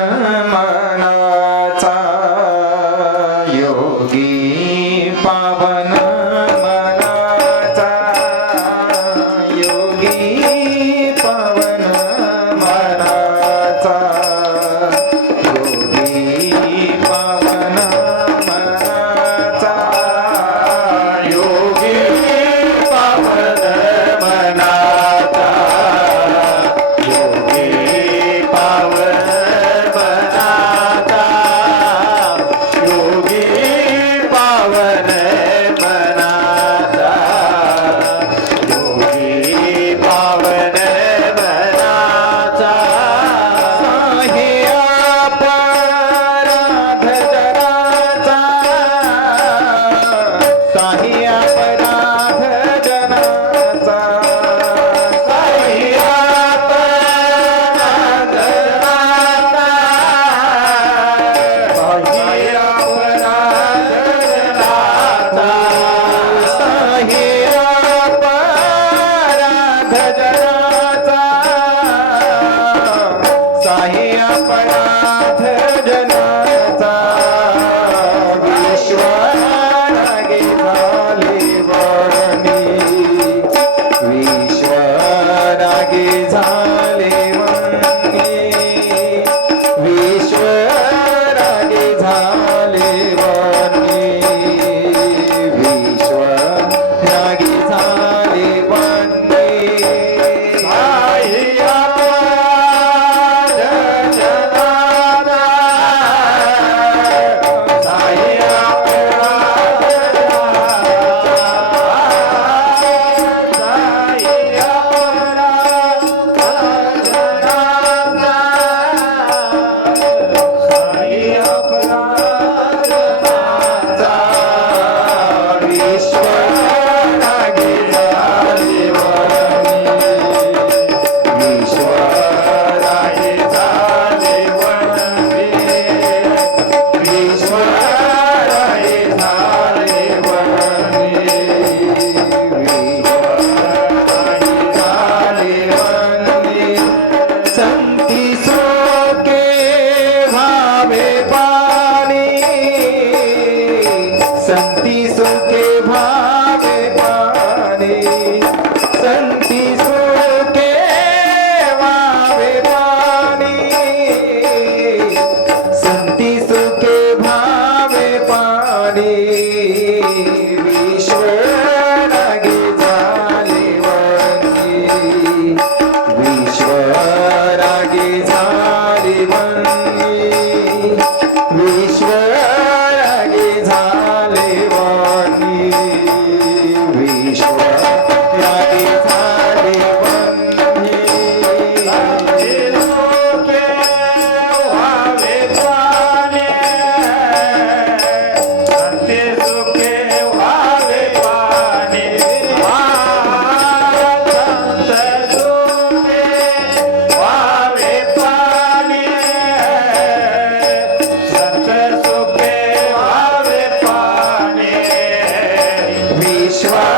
Ah Thank you. します。